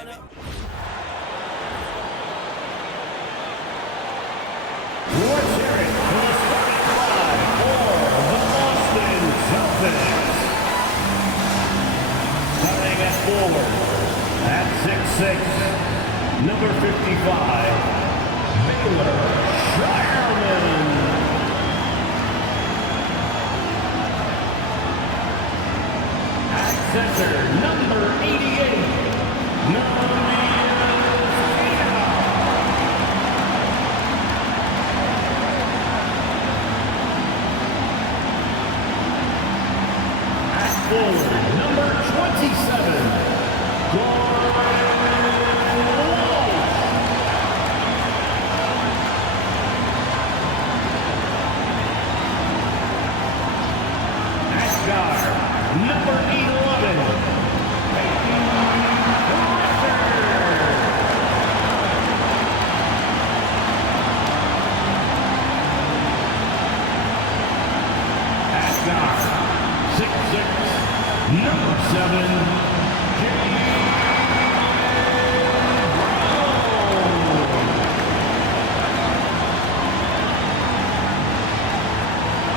Let's hear it for the starting five for the Boston Celtics. Starting at forward, at 6'6", number 55, Baylor Scheierman. At center, number 88, Nehemiah Queta. At forward, number 27, Gordon Walsh. At guard, number 11, Peyton Pritchard. At guard, 6'6", number 7, Jaylen Brown.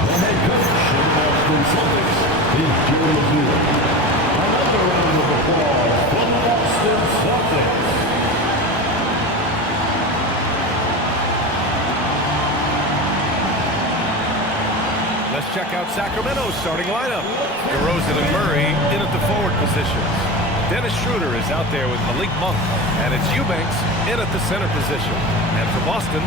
The head coach of the Boston Celtics is Jim Mazzulla. Another round of applause for the Boston Celtics. Let's check out Sacramento's starting lineup. DeRozan and Murray in at the forward positions. Dennis Schroeder is out there with Malik Monk, and it's Eubanks in at the center position. And for Boston,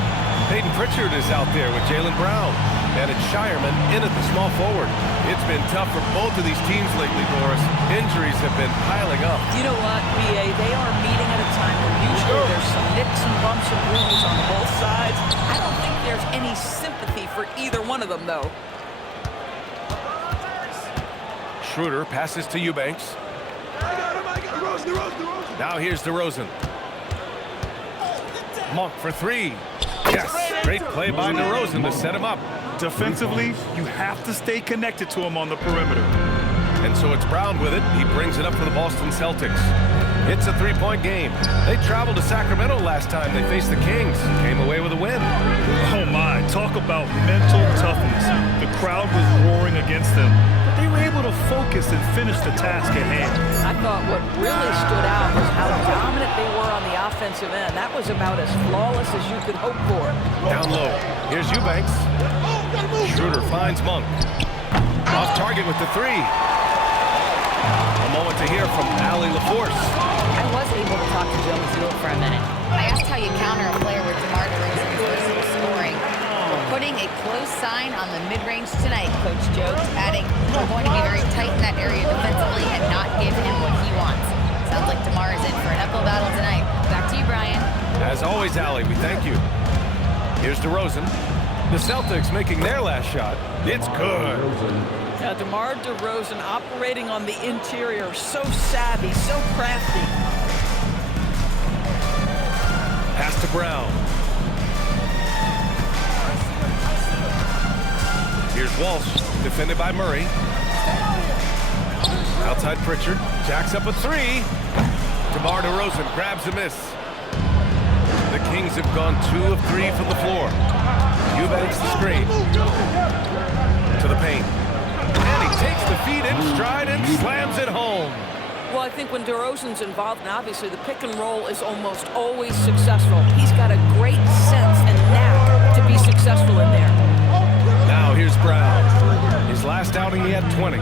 Peyton Pritchard is out there with Jaylen Brown, and it's Scheierman in at the small forward. It's been tough for both of these teams lately, Boris. Injuries have been piling up. You know what, B.A.? They are meeting at a time where usually there's some nicks and bumps and bruises on both sides. I don't think there's any sympathy for either one of them, though. Schroeder passes to Eubanks. Now here's DeRozan. Monk for three. Yes, great play by DeRozan to set him up. Defensively, you have to stay connected to him on the perimeter. And so it's Brown with it. He brings it up for the Boston Celtics. It's a three-point game. They traveled to Sacramento last time they faced the Kings. Came away with a win. Oh my, talk about mental toughness. The crowd was roaring against them, but they were able to focus and finish the task at hand. I thought what really stood out was how dominant they were on the offensive end. That was about as flawless as you could hope for. Down low. Here's Eubanks. Schroeder finds Monk. Off target with the three. A moment to hear from Allie LaForce. I was able to talk to Joe Mazzulla for a minute. I asked how you counter a player with DeMar DeRozan is versatile scoring. We're putting a close sign on the mid-range tonight, Coach joked, adding, we're going to be very tight in that area defensively and not give him what he wants. Sounds like DeMar is in for an uphill battle tonight. Back to you, Brian. As always, Allie, we thank you. Here's DeRozan. The Celtics making their last shot. It's good. Now, DeMar DeRozan operating on the interior, so savvy, so crafty. Pass to Brown. Here's Walsh, defended by Murray. Outside Pritchard, jacks up a three. DeMar DeRozan grabs a miss. The Kings have gone 2 of 3 from the floor. Eubanks the screen. To the paint. And he takes the feed in stride and slams it home. Well, I think when DeRozan's involved, and obviously the pick and roll is almost always successful. He's got a great sense and knack to be successful in there. Now here's Brown. His last outing, he had 20.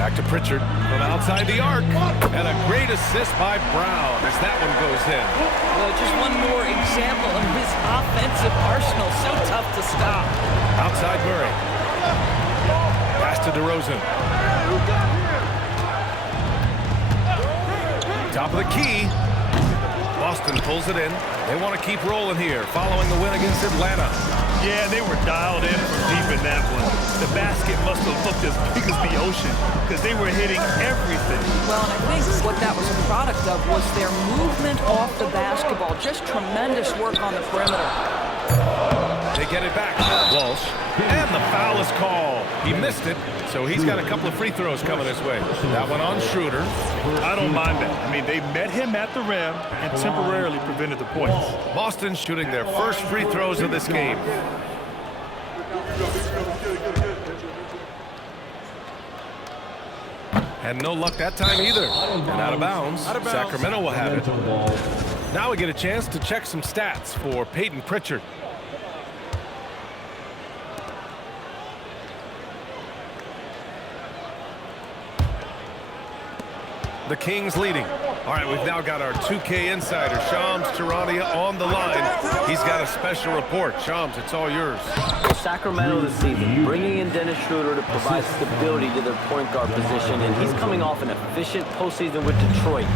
Back to Pritchard from outside the arc. And a great assist by Brown as that one goes in. Well, just one more example of his offensive arsenal. So tough to stop. Outside Murray. Pass to DeRozan. Top of the key. Boston pulls it in. They want to keep rolling here following the win against Atlanta. Yeah, they were dialed in from deep in that one. The basket must have looked as big as the ocean because they were hitting everything. Well, and I think what that was a product of was their movement off the basketball. Just tremendous work on the perimeter. They get it back. Walsh. And the foul is called. He missed it, so he's got a couple of free throws coming his way. That one on Schroeder. I don't mind that. I mean, they met him at the rim and temporarily prevented the points. Boston shooting their first free throws of this game. And no luck that time either. And out of bounds. Sacramento will have it. Now we get a chance to check some stats for Peyton Pritchard. The Kings leading. All right, we've now got our 2K insider, Shams Charania, on the line. He's got a special report. Shams, it's all yours. Sacramento this season, bringing in Dennis Schroeder to provide stability to their point guard position, and he's coming off an efficient postseason with Detroit.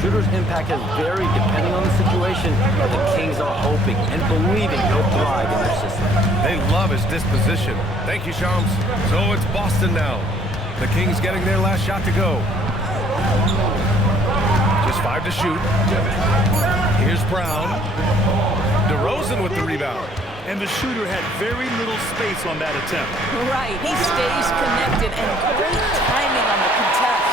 Schroeder's impact has varied depending on the situation, but the Kings are hoping and believing he'll thrive in their system. They love his disposition. Thank you, Shams. So it's Boston now. The Kings getting their last shot to go. Just 5 to shoot. Here's Brown. DeRozan with the rebound. And the shooter had very little space on that attempt. Right, he stays connected and great timing on the contest.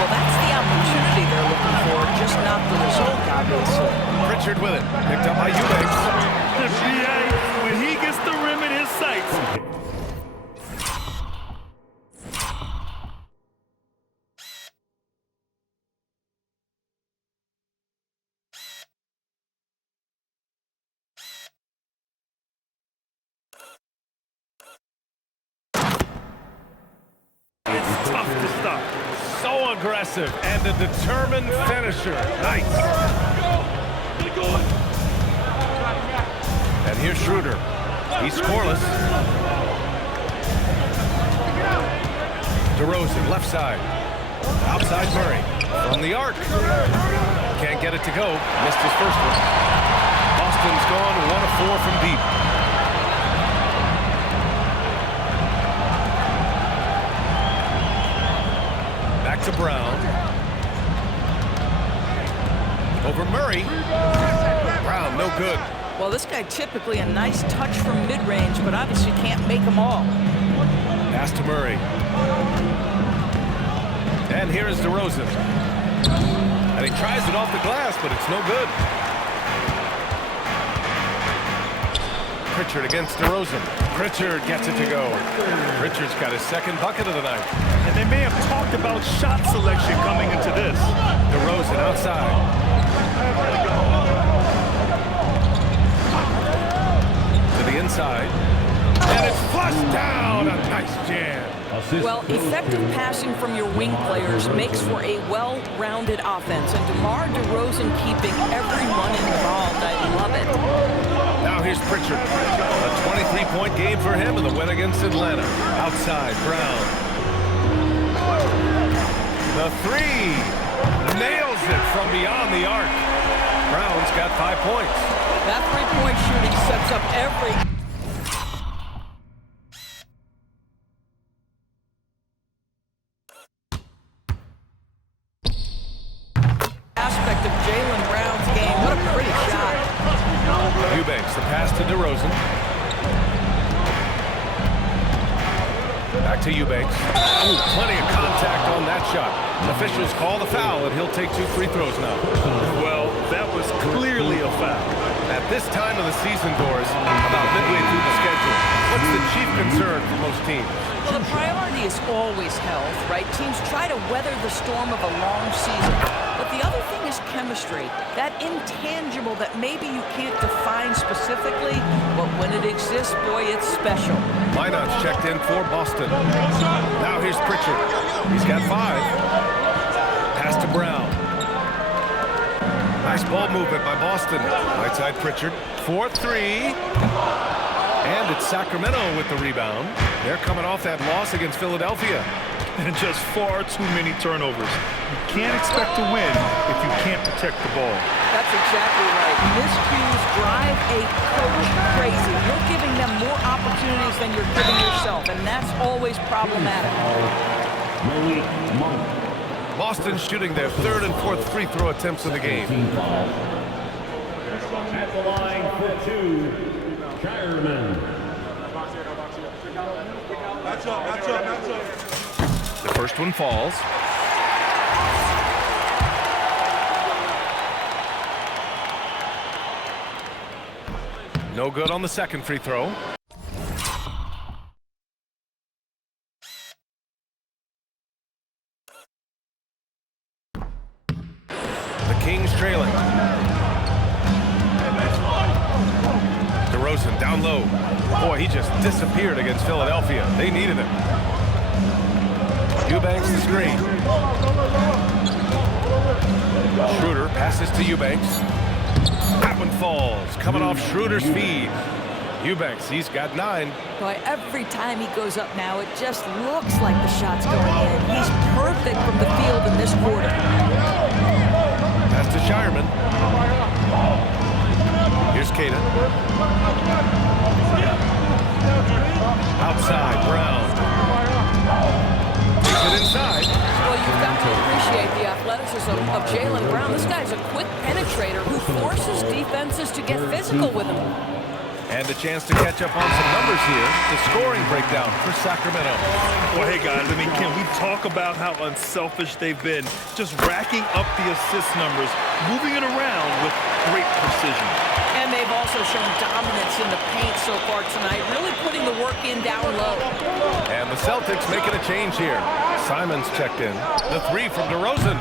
Well, that's the opportunity they're looking for, just not the result, obviously. Pritchard with it. Picked up by Eubanks. The PA, when he gets the rim in his sights. It's tough to stop. So aggressive and a determined finisher. Nice. And here's Schroeder. He's scoreless. DeRozan, left side. Outside Murray. From the arc. Can't get it to go. Missed his first one. Boston's gone 1 of 4 from deep. Back to Brown. Over Murray. Brown, no good. Well, this guy typically a nice touch from mid-range, but obviously can't make them all. Pass to Murray. And here is DeRozan. And he tries it off the glass, but it's no good. Pritchard against DeRozan. Pritchard gets it to go. Pritchard's got his second bucket of the night. And they may have talked about shot selection coming into this. DeRozan outside. To the inside. And it's flushed down. A nice jam. Well, effective passing from your wing players makes for a well-rounded offense, and DeMar DeRozan keeping everyone involved. I love it. Now here's Pritchard. A 23-point game for him in the win against Atlanta. Outside, Brown. The three. Nails it from beyond the arc. Brown's got 5 points. That three-point shooting sets up every aspect of Jaylen Brown's game. What a pretty shot. Eubanks, the pass to DeRozan. Back to Eubanks. Ooh, plenty of contact on that shot. Officials call the foul, and he'll take 2 free throws now. Well, that was clearly a foul. At this time of the season, Doris, about midway through the schedule, what's the chief concern for most teams? Well, the priority is always health, right? Teams try to weather the storm of a long season. But the other thing is chemistry, that intangible that maybe you can't define specifically, but when it exists, boy, it's special. Minot's checked in for Boston. Now here's Pritchard. He's got 5. Pass to Brown. Nice ball movement by Boston. Right side Pritchard. 4-3. And it's Sacramento with the rebound. They're coming off that loss against Philadelphia. And just far too many turnovers. You can't expect to win if you can't protect the ball. That's exactly right. Miscues drive a coach crazy. You're giving them more opportunities than you're giving yourself, and that's always problematic. Malik Monk. Boston shooting their 3rd and 4th free throw attempts of the game. At the line for 2, Shireman. The first one falls. No good on the second free throw. The Kings trailing. DeRozan down low. Boy, he just disappeared against Philadelphia. They needed him. Eubanks the screen. Schroeder passes to Eubanks. That one falls, coming off Schroeder's feed. Eubanks, he's got 9. Boy, every time he goes up now, it just looks like the shot's going in. He's perfect from the field in this quarter. Pass to Shireman. Here's Queta. Outside, Brown. Takes it inside. Well, you've got to appreciate the athleticism of Jaylen Brown. This guy's a quick penetrator who forces defenses to get physical with him. And a chance to catch up on some numbers here. The scoring breakdown for Sacramento. Well, hey, guys, I mean, can we talk about how unselfish they've been? Just racking up the assist numbers, moving it around with great precision. And they've also shown dominance in the paint so far tonight, really putting the work in down low. And the Celtics making a change here. Simons checked in. The 3 from DeRozan.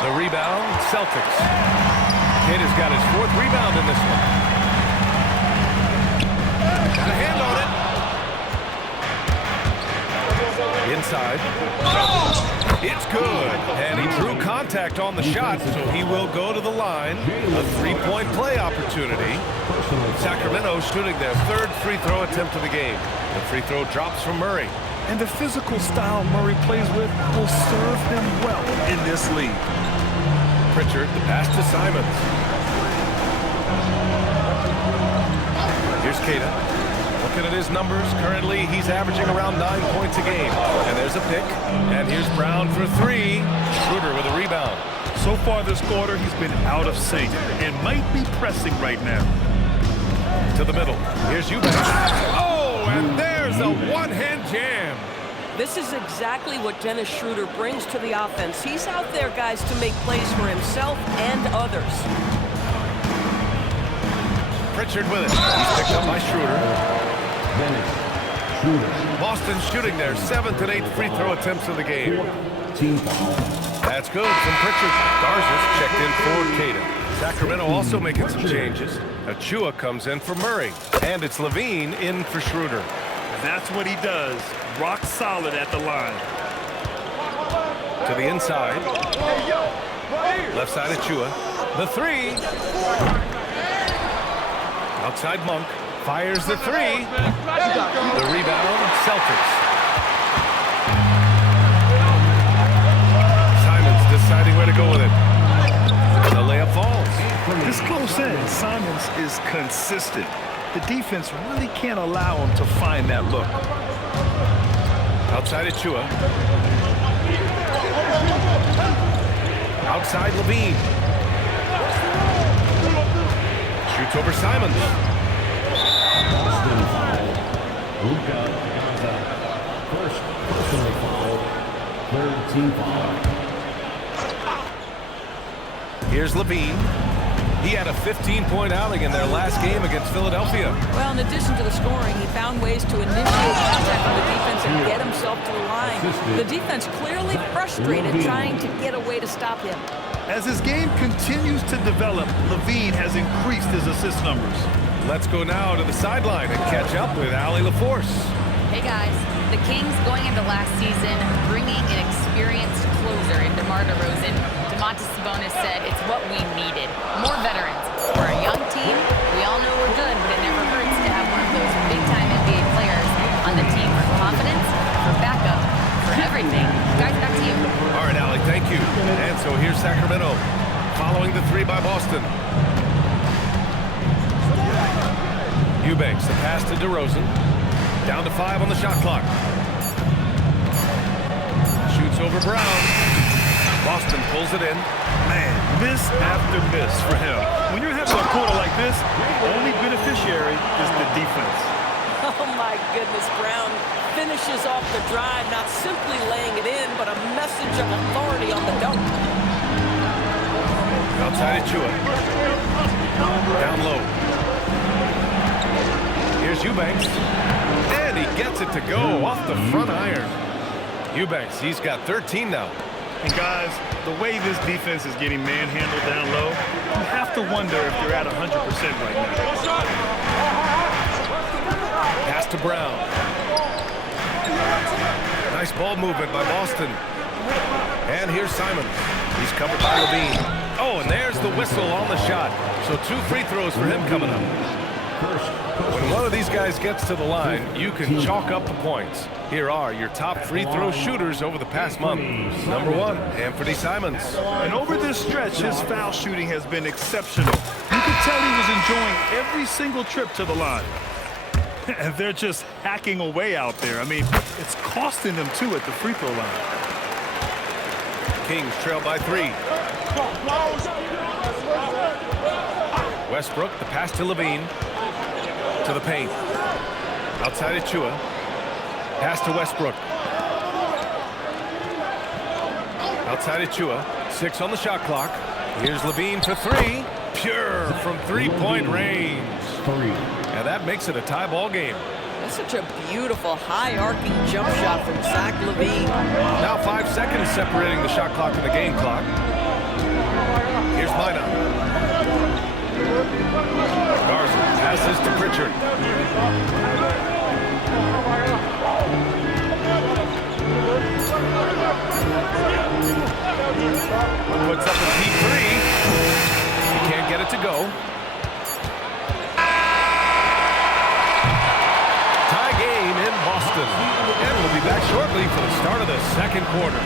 The rebound, Celtics. Kidd has got his 4th rebound in this one. Got a hand on it. Inside. It's good. And he drew contact on the shot, so he will go to the line. A 3-point play opportunity. Sacramento shooting their 3rd free throw attempt of the game. The free throw drops from Murray. And the physical style Murray plays with will serve him well in this league. Pritchard, the pass to Simons. Here's Queta. Looking at his numbers, currently he's averaging around 9 points a game. And there's a pick. And here's Brown for 3. Schroeder with a rebound. So far this quarter, he's been out of sync and might be pressing right now. To the middle. Here's Eubanks. Oh, and there's a one-hand jam. This is exactly what Dennis Schroeder brings to the offense. He's out there, guys, to make plays for himself and others. Pritchard with it. He's picked up by Schroeder. Boston shooting their 7th and 8th free throw attempts of the game. Team foul. That's good from Pritchard. Garza's checked in for Queta. Sacramento also making some changes. Achua comes in for Murray. And it's Levine in for Schroeder. That's what he does. Rock solid at the line. To the inside. Left side Achua. The 3. Outside Monk. Fires the 3. The rebound, Celtics. Simons deciding where to go with it. The layup falls. This close in, Simons is consistent. The defense really can't allow him to find that look. Outside Achua. Outside Levine. Shoots over Simons. Boston foul. Luka Garza. First personal foul. 3rd team foul. Here's Levine. He had a 15-point outing in their last game against Philadelphia. Well, in addition to the scoring, he found ways to initiate contact from the defense and get himself to the line. The defense clearly frustrated trying to get a way to stop him. As his game continues to develop, Levine has increased his assist numbers. Let's go now to the sideline and catch up with Allie LaForce. Hey guys, the Kings going into last season bringing an experienced closer in DeMar DeRozan. Domantas Sabonis said it's what we needed. More veterans. For a young team, we all know we're good, but it never hurts to have one of those big-time NBA players on the team for confidence, for backup, for everything. Guys, back to you. All right, Allie, thank you. And so here's Sacramento following the 3 by Boston. Eubanks, the pass to DeRozan. Down to 5 on the shot clock. Shoots over Brown. Boston pulls it in. Man, miss after miss for him. When you're having a quarter like this, the only beneficiary is the defense. Oh, my goodness. Brown finishes off the drive, not simply laying it in, but a message of authority on the dunk. Outside Achua. Down low. Here's Eubanks. And he gets it to go off the front iron. Eubanks, he's got 13 now. And guys, the way this defense is getting manhandled down low, you have to wonder if they're at 100% right now. Pass to Brown. Nice ball movement by Boston. And here's Simons. He's covered by Levine. Oh, and there's the whistle on the shot. So 2 free throws for him coming up. When one of these guys gets to the line, you can chalk up the points. Here are your top free throw shooters over the past month. Number 1, Anthony Simons. And over this stretch, his foul shooting has been exceptional. You could tell he was enjoying every single trip to the line. And they're just hacking away out there. I mean, it's costing them too at the free throw line. Kings trail by 3. Westbrook, the pass to Levine. To the paint. Outside Achua. Pass to Westbrook. Outside Achua. 6 on the shot clock. Here's Levine for 3. Pure from 3-point range. And that makes it a tie ball game. That's such a beautiful, high-arcing jump shot from Zach LaVine. Now 5 seconds separating the shot clock and the game clock. Here's Minot. Garza passes to Pritchard. Puts up a deep 3. He can't get it to go. Tie game in Boston. And we'll be back shortly for the start of the second quarter.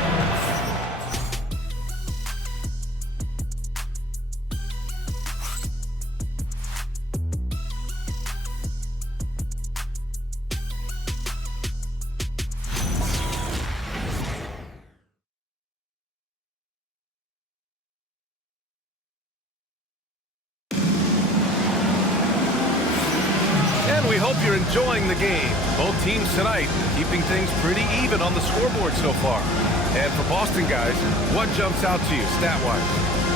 We hope you're enjoying the game. Both teams tonight keeping things pretty even on the scoreboard so far. And for Boston guys, what jumps out to you stat-wise?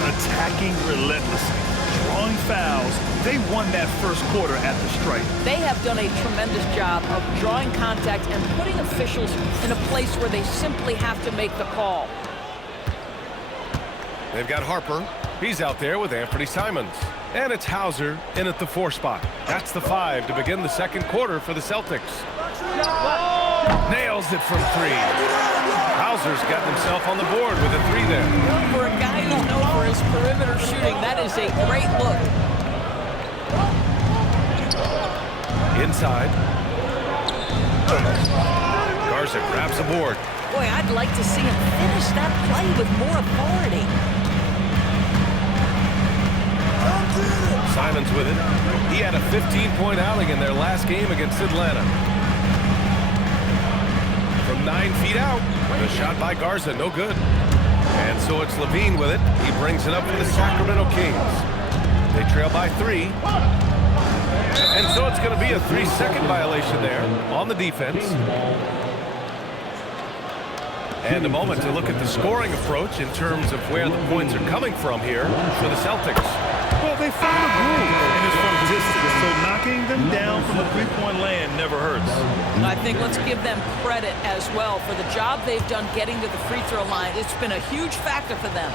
Attacking relentlessly, drawing fouls. They won that first quarter at the stripe. They have done a tremendous job of drawing contact and putting officials in a place where they simply have to make the call. They've got Harper. He's out there with Anthony Simons. And it's Hauser in at the 4 spot. That's the 5 to begin the second quarter for the Celtics. Nails it from 3. Hauser's got himself on the board with a 3 there. For a guy who's known for his perimeter shooting, that is a great look. Inside. Garza grabs the board. Boy, I'd like to see him finish that play with more authority. Simons with it. He had a 15-point outing in their last game against Atlanta. From 9 feet out, the shot by Garza, no good. And so it's Levine with it. He brings it up for the Sacramento Kings. They trail by 3. And so it's going to be a 3-second violation there on the defense. And a moment to look at the scoring approach in terms of where the points are coming from here for the Celtics. Well, they found a groove, and it's from distance, so knocking them down from the three-point land never hurts. I think let's give them credit as well for the job they've done getting to the free throw line. It's been a huge factor for them.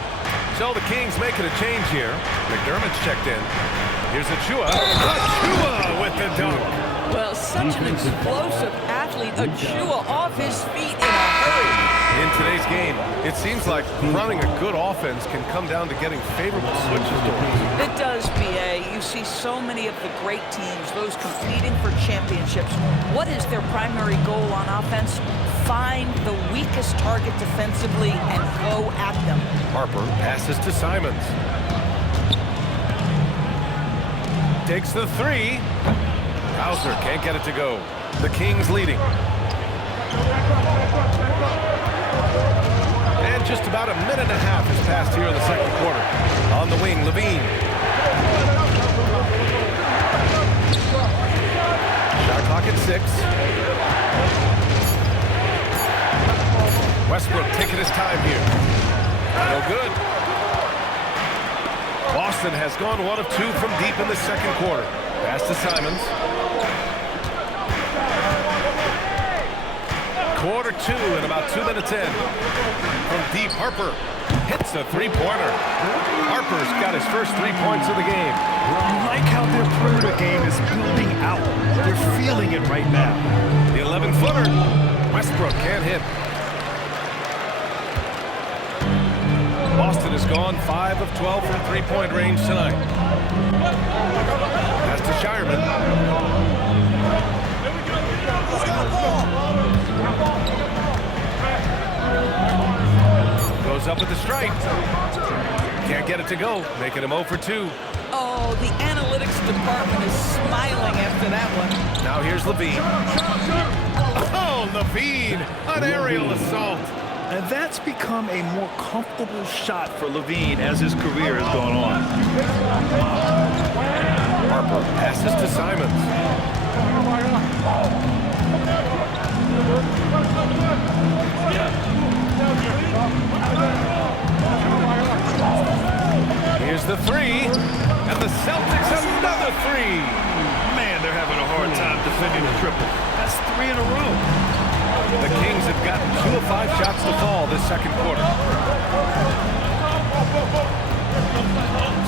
So the Kings making a change here. McDermott's checked in. Here's Achua. Achua with the dunk. Well, such an explosive athlete. Achua off his feet in a hurry. In today's game, it seems like running a good offense can come down to getting favorable switches doors. It does, B.A. You see so many of the great teams, those competing for championships. What is their primary goal on offense? Find the weakest target defensively and go at them. Harper passes to Simons. Takes the 3. Hauser can't get it to go. The Kings leading. And just about a minute and a half has passed here in the second quarter. On the wing, Levine. Shot clock at 6. Westbrook taking his time here. No good. Boston has gone 1 of 2 from deep in the second quarter. Pass to Simons. Quarter 2 and about 2 minutes in. From deep, Harper hits a three-pointer. Harper's got his first 3 points of the game. You like how their perimeter game is building out. They're feeling it right now. The 11-footer. Westbrook can't hit. Boston has gone 5 of 12 from three-point range tonight. Pass to Shireman. Goes up with the strike. Can't get it to go. Making him 0 for 2. Oh, the analytics department is smiling after that one. Now here's Levine. Oh, Levine! An aerial assault. And that's become a more comfortable shot for Levine as his career has gone on. Harper passes to Simons. Here's the 3, and the Celtics another 3. Man, they're having a hard time defending the triple. That's 3 in a row. The Kings have gotten 2 of 5 shots to fall this second quarter.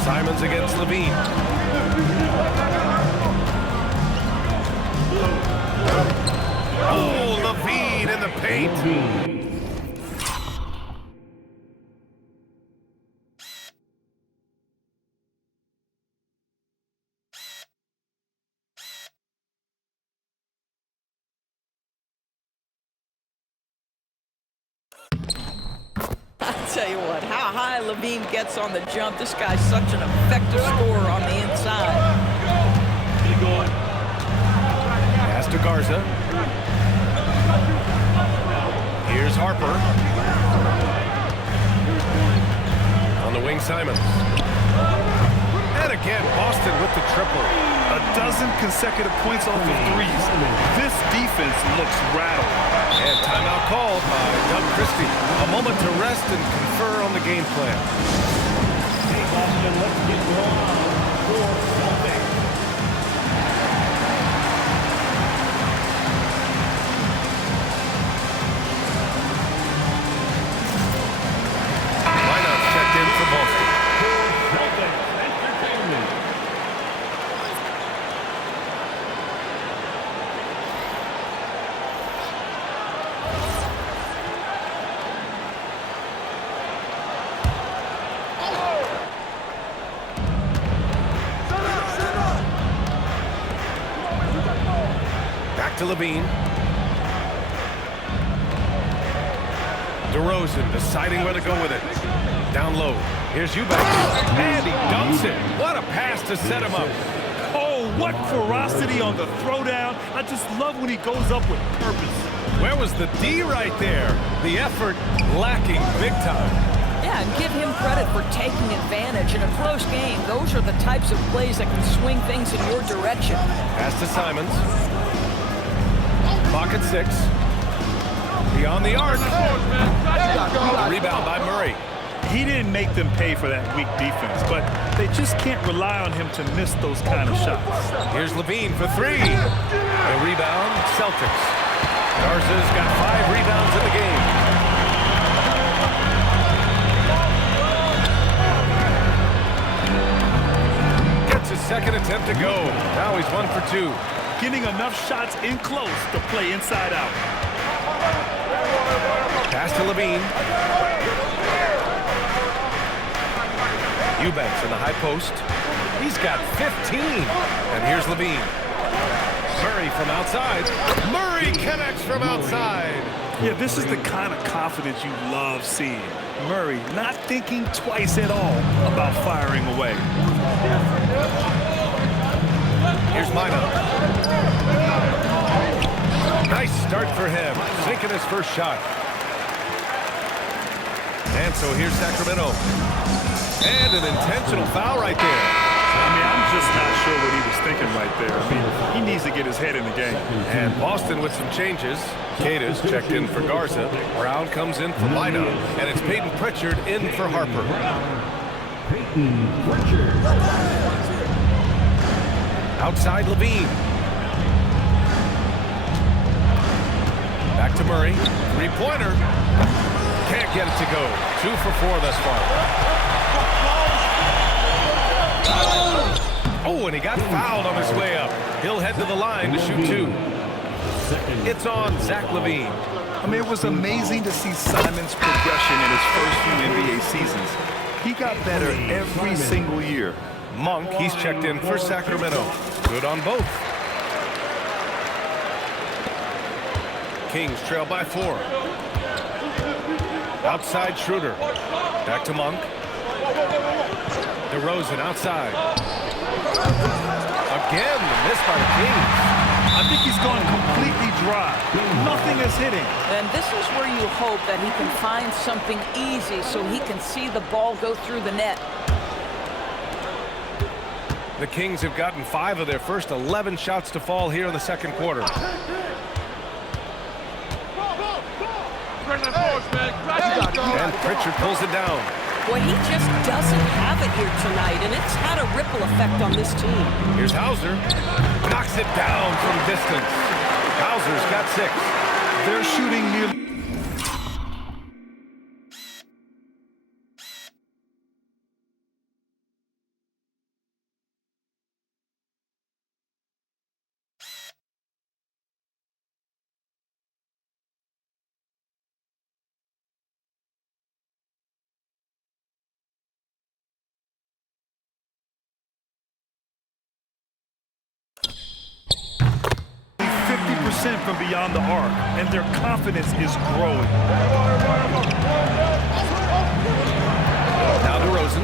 Simons against Levine. Oh, Levine in the paint. Tell you what, how high Levine gets on the jump, this guy's such an effective scorer on the inside. Pass to Garza. Here's Harper. On the wing, Simons. And again, Boston with the triple. A dozen consecutive points off of threes. This defense looks rattled. And timeout called by Doug Christie. A moment to rest and confer on the game plan. Hey, Boston, let's get going for Celtics. Lineup checked in for Boston. Celtics Entertainment. Back to Levine. DeRozan deciding where to go with it. Down low. Here's Eubanks. And he dunks it. What a pass to set him up. Oh, what ferocity on the throwdown. I just love when he goes up with purpose. Where was the D right there? The effort lacking big time. Yeah, and give him credit for taking advantage in a close game. Those are the types of plays that can swing things in your direction. Pass to Simons. Clock at 6. Beyond the arc. Rebound by Murray. He didn't make them pay for that weak defense, but they just can't rely on him to miss those kind of shots. Here's Levine for 3. The rebound, Celtics. Garza's got 5 rebounds in the game. Gets his second attempt to go. Now he's 1 for 2. Getting enough shots in close to play inside out. Pass to Levine. Eubanks in the high post. He's got 15. And here's Levine. Murray from outside. Murray connects from outside. Yeah, this is the kind of confidence you love seeing. Murray not thinking twice at all about firing away. Here's Mina. Nice start for him. Sinking his first shot. And so here's Sacramento. And an intentional foul right there. I mean, I'm just not sure what he was thinking right there. I mean, he needs to get his head in the game. And Boston with some changes. Cadiz checked in for Garza. Brown comes in for Lina. And it's Peyton Pritchard in for Harper. Peyton Pritchard. Outside Levine. Back to Murray. Three-pointer. Can't get it to go. 2 for 4 thus far. Oh, and he got fouled on his way up. He'll head to the line to shoot 2. It's on Zach Levine. I mean, it was amazing to see Simon's progression in his first few NBA seasons. He got better every single year. Monk, he's checked in for Sacramento. Good on both. Kings trail by 4. Outside Schroeder. Back to Monk. DeRozan outside. Again, the miss by the Kings. I think he's gone completely dry. Nothing is hitting. And this is where you hope that he can find something easy so he can see the ball go through the net. The Kings have gotten 5 of their first 11 shots to fall here in the second quarter. And Pritchard pulls it down. Boy, he just doesn't have it here tonight, and it's had a ripple effect on this team. Here's Hauser. Knocks it down from distance. Hauser's got 6. They're shooting nearly... from beyond the arc, and their confidence is growing. Now DeRozan,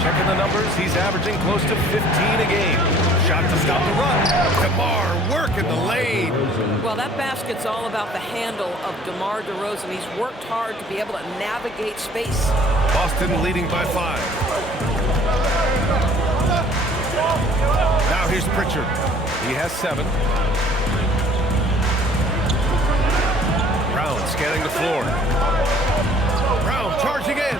checking the numbers, he's averaging close to 15 a game. Shot to stop the run. DeMar working the lane. Well, that basket's all about the handle of DeMar DeRozan. He's worked hard to be able to navigate space. Boston leading by 5. Now here's Pritchard. He has 7. Brown scanning the floor. Brown charging in.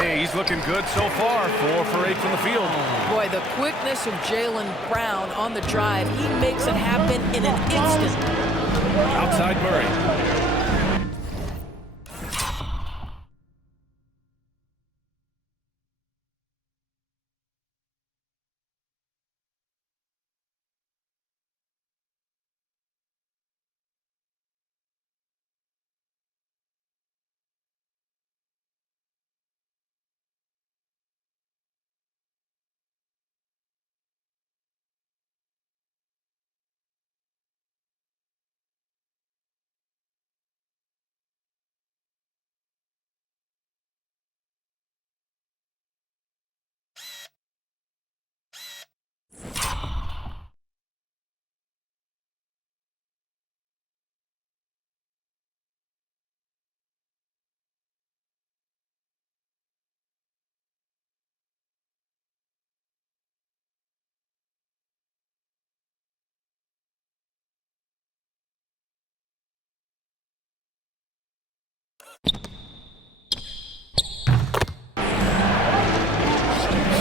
Hey, he's looking good so far. 4 for 8 from the field. Boy, the quickness of Jaylen Brown on the drive. He makes it happen in an instant. Outside Murray.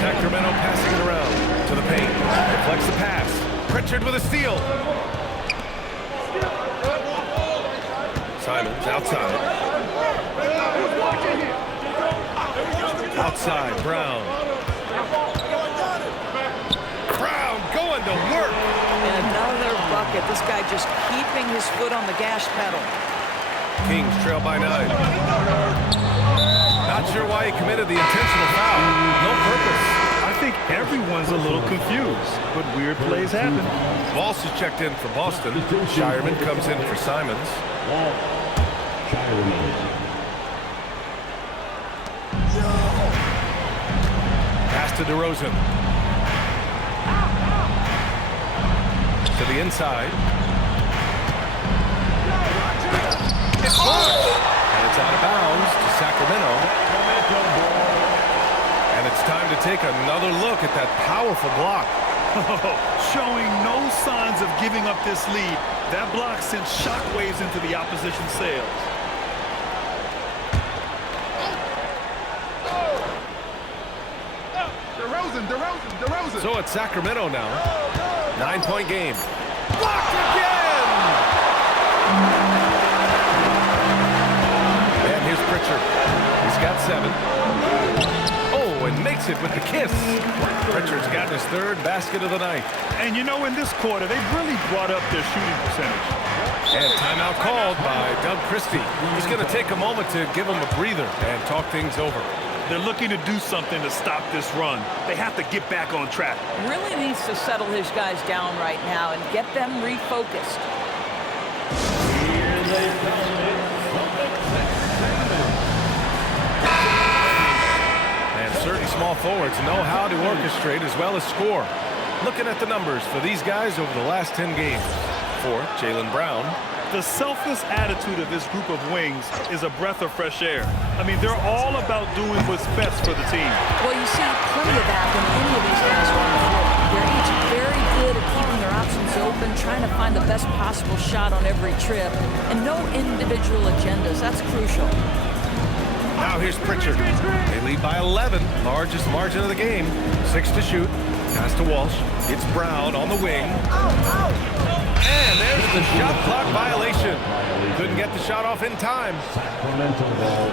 Sacramento passing it around to the paint. Deflects the pass. Pritchard with a steal. Simons outside. Outside, Brown. Brown going to work. And another bucket. This guy just keeping his foot on the gas pedal. Kings trail by 9. Not sure why he committed the intentional foul. No purpose. I think everyone's a little confused, but weird plays happen. Walsh is checked in for Boston. Shireman comes in for Simons. Pass to DeRozan. To the inside. It's blocked. And it's out of bounds to Sacramento. time to take another look at that powerful block. Showing no signs of giving up this lead. That block sent shockwaves into the opposition sails. DeRozan. So it's Sacramento now. 9-point game. Blocked again! And here's Pritchard. He's got 7. Oh, and makes it with the kiss. Pritchard's gotten his 3rd basket of the night. And you know, in this quarter, they've really brought up their shooting percentage. And timeout called by Doug Christie. He's going to take a moment to give him a breather and talk things over. They're looking to do something to stop this run. They have to get back on track. Really needs to settle his guys down right now and get them refocused. Here they come. And certain small forwards know how to orchestrate as well as score. Looking at the numbers for these guys over the last 10 games. For Jaylen Brown. The selfless attitude of this group of wings is a breath of fresh air. I mean, they're all about doing what's best for the team. Well, you see plenty of that when any of these guys are on the floor. They're each very good at keeping their options open, trying to find the best possible shot on every trip, and no individual agendas. That's crucial. Now here's Pritchard. They lead by 11, largest margin of the game. 6 to shoot. Pass to Walsh. It's Brown on the wing. And there's the shot clock violation. Couldn't get the shot off in time. Sacramento ball.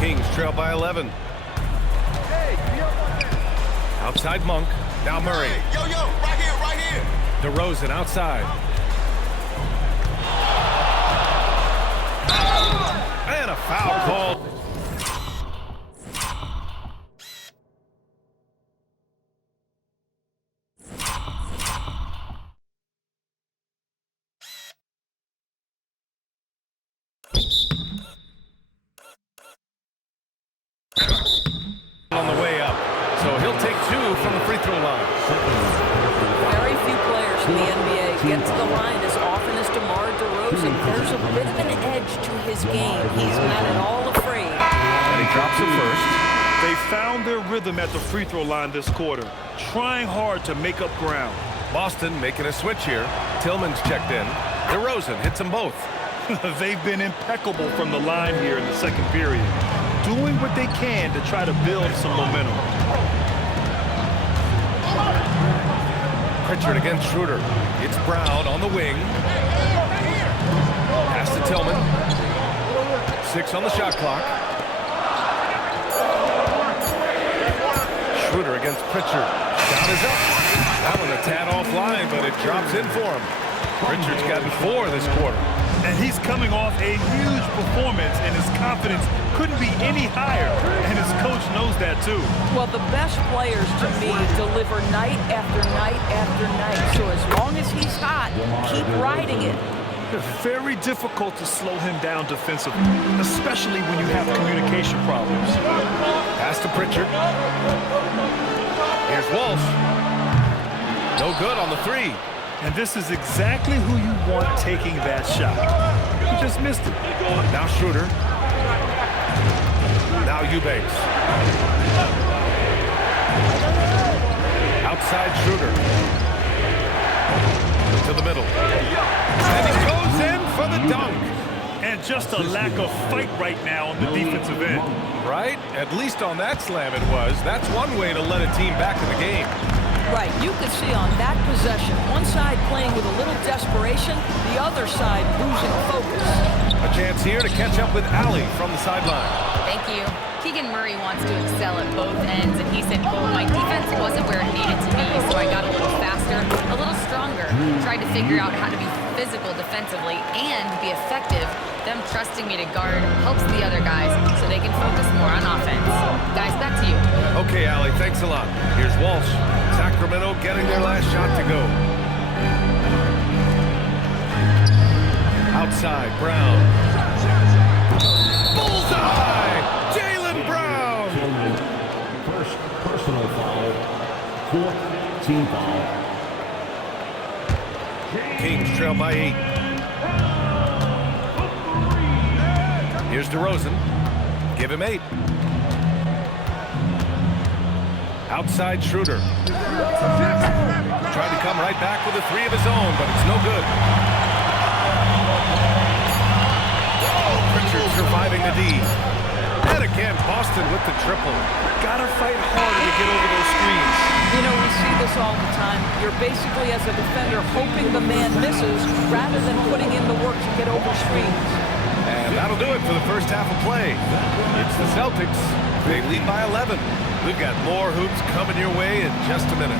Kings trail by 11. Outside Monk. Now Murray. Yo, right here. DeRozan outside. And a foul call. On the way up. So he'll take 2 from the free throw line. Very few players in the NBA get to the line as often as DeMar DeRozan. There's a bit of an edge to his game. He's not at all afraid. And he drops it first. They found their rhythm at the free throw line this quarter, trying hard to make up ground. Boston making a switch here. Tillman's checked in. DeRozan hits them both. They've been impeccable from the line here in the second period, doing what they can to try to build some momentum. Pritchard against Schroeder. It's Brown on the wing. Pass to Tillman. 6 on the shot clock. Schroeder against Pritchard. Shot is up. That one a tad offline, but it drops in for him. Pritchard's gotten 4 this quarter. And he's coming off a huge performance, and his confidence couldn't be any higher, and his coach knows that too. Well, the best players to me deliver night after night after night. So as long as he's hot, keep riding it. Very difficult to slow him down defensively, especially when you have communication problems. Pass to Pritchard. Here's Walsh. No good on the 3. And this is exactly who you want taking that shot. He just missed it. Now Schroeder. Now Eubanks. Outside Schroeder. To the middle. And he goes in for the dunk. And just a lack of fight right now on the defensive end. Right? At least on that slam it was. That's one way to let a team back in the game. Right, you could see on that possession, one side playing with a little desperation, the other side losing focus. A chance here to catch up with Allie from the sideline. Thank you. Keegan Murray wants to excel at both ends, and he said, quote, my defense wasn't where it needed to be, so I got a little faster, a little stronger, tried to figure out how to be physical defensively and be effective. Them trusting me to guard helps the other guys so they can focus more on offense. Guys, back to you. Okay, Allie, thanks a lot. Here's Walsh. Sacramento getting their last shot to go. Outside, Brown. Bullseye! Jaylen Brown! First personal foul for team foul. Kings trail by 8. Here's DeRozan. Give him 8. Outside Schroeder. Tried to come right back with a 3 of his own, but it's no good. Pritchard surviving the D. And again, Boston with the triple. Gotta fight harder to get over those screens. You know, we see this all the time. You're basically, as a defender, hoping the man misses rather than putting in the work to get over screens. And that'll do it for the first half of play. It's the Celtics. They lead by 11. We've got more hoops coming your way in just a minute.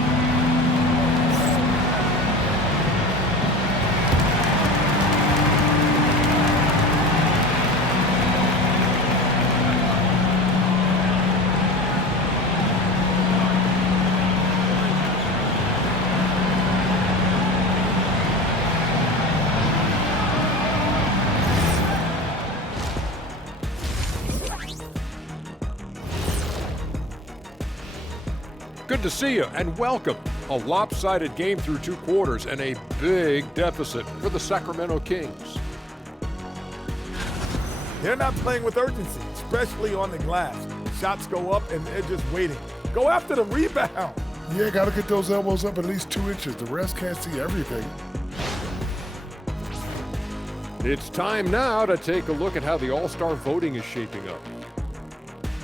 Good to see you and welcome. A lopsided game through 2 quarters and a big deficit for the Sacramento Kings. They're not playing with urgency, especially on the glass. Shots go up and they're just waiting. Go after the rebound. Yeah, got to get those elbows up at least 2 inches. The rest can't see everything. It's time now to take a look at how the All-Star voting is shaping up.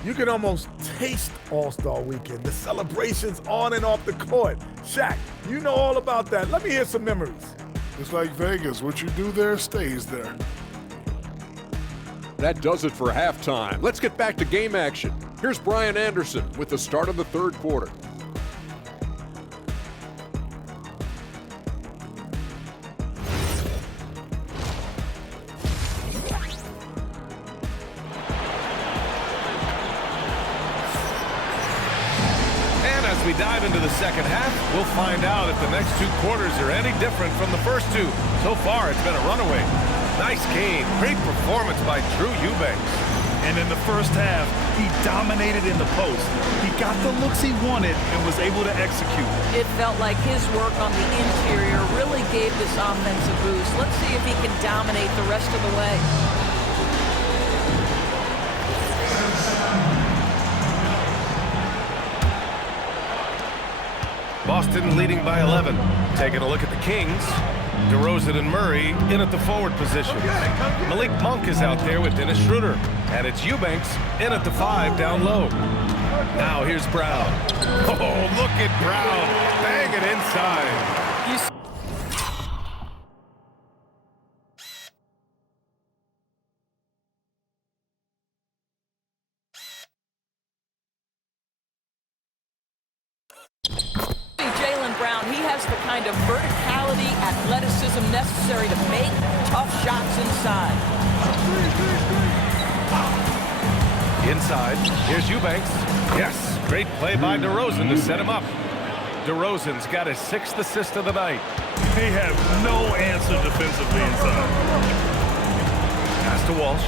You can almost taste All-Star Weekend. The celebrations on and off the court. Shaq, you know all about that. Let me hear some memories. It's like Vegas. What you do there stays there. That does it for halftime. Let's get back to game action. Here's Brian Anderson with the start of the 3rd quarter. We dive into the second half, we'll find out if the next 2 quarters are any different from the first 2. So far, it's been a runaway. Nice game. Great performance by Drew Eubanks. And in the first half, he dominated in the post. He got the looks he wanted and was able to execute. It felt like his work on the interior really gave this offense a boost. Let's see if he can dominate the rest of the way. Boston leading by 11. Taking a look at the Kings. DeRozan and Murray in at the forward positions. Malik Monk is out there with Dennis Schroeder. And it's Eubanks in at the 5 down low. Now here's Brown. Oh, look at Brown. Bang it inside. The kind of verticality, athleticism necessary to make tough shots inside. Inside, here's Eubanks. Yes, great play by DeRozan to set him up. DeRozan's got his 6th assist of the night. They have no answer defensively inside. Pass to Walsh.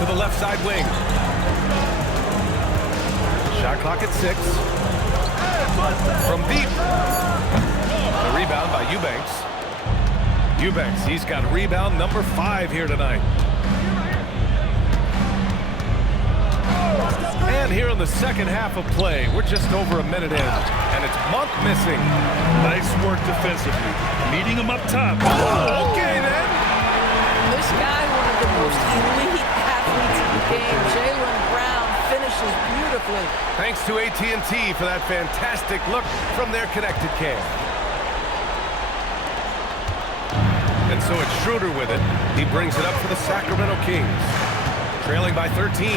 To the left side wing. Shot clock at 6. From deep. The rebound by Eubanks. Eubanks, he's got rebound number 5 here tonight. And here in the second half of play, we're just over a minute in, and it's Monk missing. Nice work defensively. Meeting him up top. Oh, okay, then. This guy, one of the most elite athletes in the game, Jaylen Brown, finishes beautifully. Thanks to AT&T for that fantastic look from their connected cam. And so it's Schroeder with it. He brings it up for the Sacramento Kings. Trailing by 13.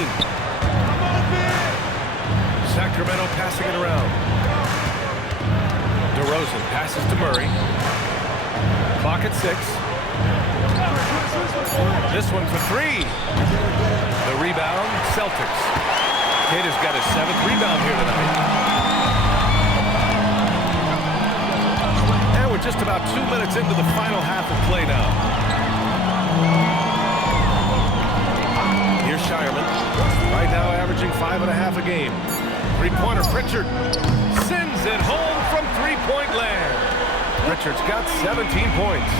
Sacramento passing it around. DeRozan passes to Murray. Clock at 6. This one for 3. The rebound, Celtics. Kidd has got his 7th rebound here tonight. And we're just about 2 minutes into the final half of play now. Here's Here's Shireman. Right now averaging 5.5 a game. Three-pointer, Pritchard sends it home from three-point land. Pritchard's got 17 points.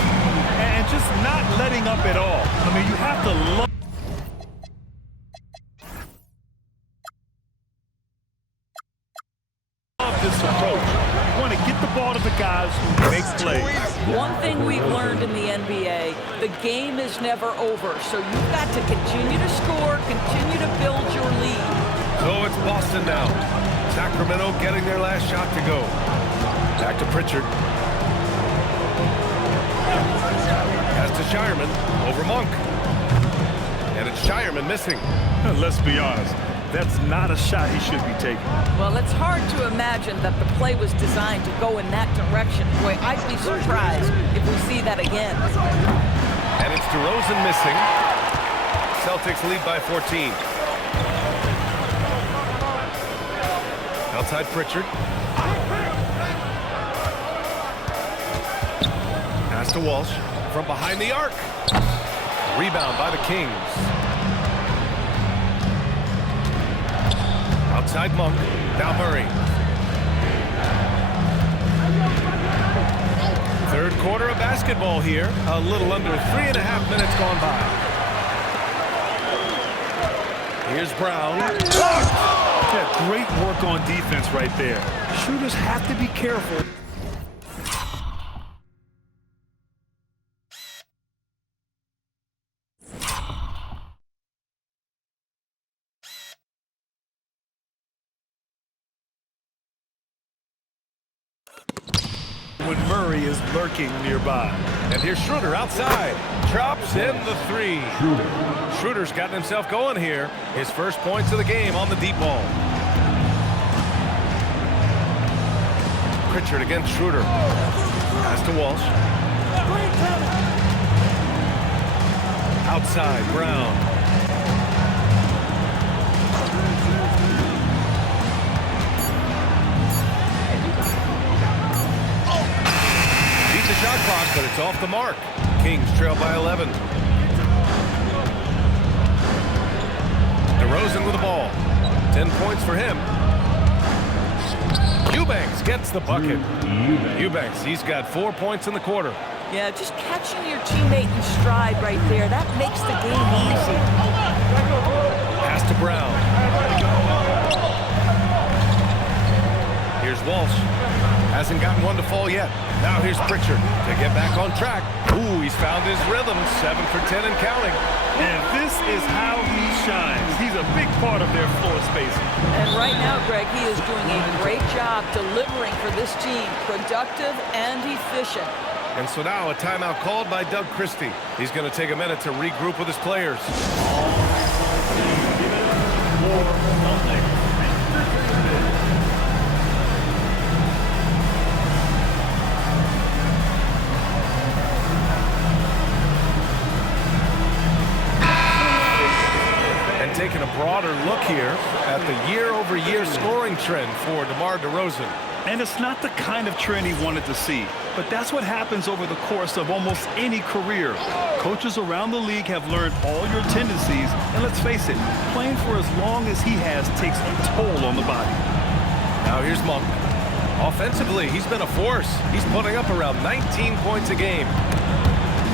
And just not letting up at all. I mean, you have to love this approach. You want to get the ball to the guys who make plays. One thing we've learned in the NBA, the game is never over. So you've got to continue to score, continue to build your lead. So it's Boston now. Sacramento getting their last shot to go. Back to Pritchard. Pass to Shireman over Monk. And it's Shireman missing. Let's be honest. That's not a shot he should be taking. Well, it's hard to imagine that the play was designed to go in that direction. Boy, I'd be surprised if we see that again. And it's DeRozan missing. Celtics lead by 14. Outside Pritchard. Pass to Walsh from behind the arc. Rebound by the Kings. Outside Monk. Now Murray. Third quarter of basketball here. A little under 3.5 minutes gone by. Here's Brown. Yeah, great work on defense right there. Shooters have to be careful. When Murray is lurking nearby. And here's Schroeder outside. Drops in the three. Schroeder's gotten himself going here. His first points of the game on the deep ball. Pritchard against Schroeder. Pass to Walsh. Outside, Brown. The shot clock, but it's off the mark. Kings trail by 11. DeRozan with the ball. 10 points for him. Eubanks gets the bucket. Eubanks, he's got 4 points in the quarter. Yeah, just catching your teammate in stride right there, that makes the game easy. Pass to Brown. Here's Walsh. Hasn't gotten one to fall yet. Now here's Pritchard to get back on track. Ooh, he's found his rhythm. 7 for 10 and counting. And this is how he shines. He's a big part of their floor spacing. And right now, Greg, he is doing a great job delivering for this team. Productive and efficient. And so now a timeout called by Doug Christie. He's going to take a minute to regroup with his players. Taking a broader look here at the year-over-year scoring trend for DeMar DeRozan. And it's not the kind of trend he wanted to see, but that's what happens over the course of almost any career. Coaches around the league have learned all your tendencies, and let's face it, playing for as long as he has takes a toll on the body. Now here's Monk. Offensively, he's been a force. He's putting up around 19 points a game.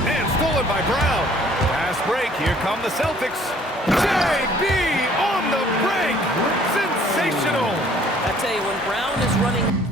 And stolen by Brown. Pass break. Here come the Celtics. JB on the break. Sensational. I tell you, when Brown is running...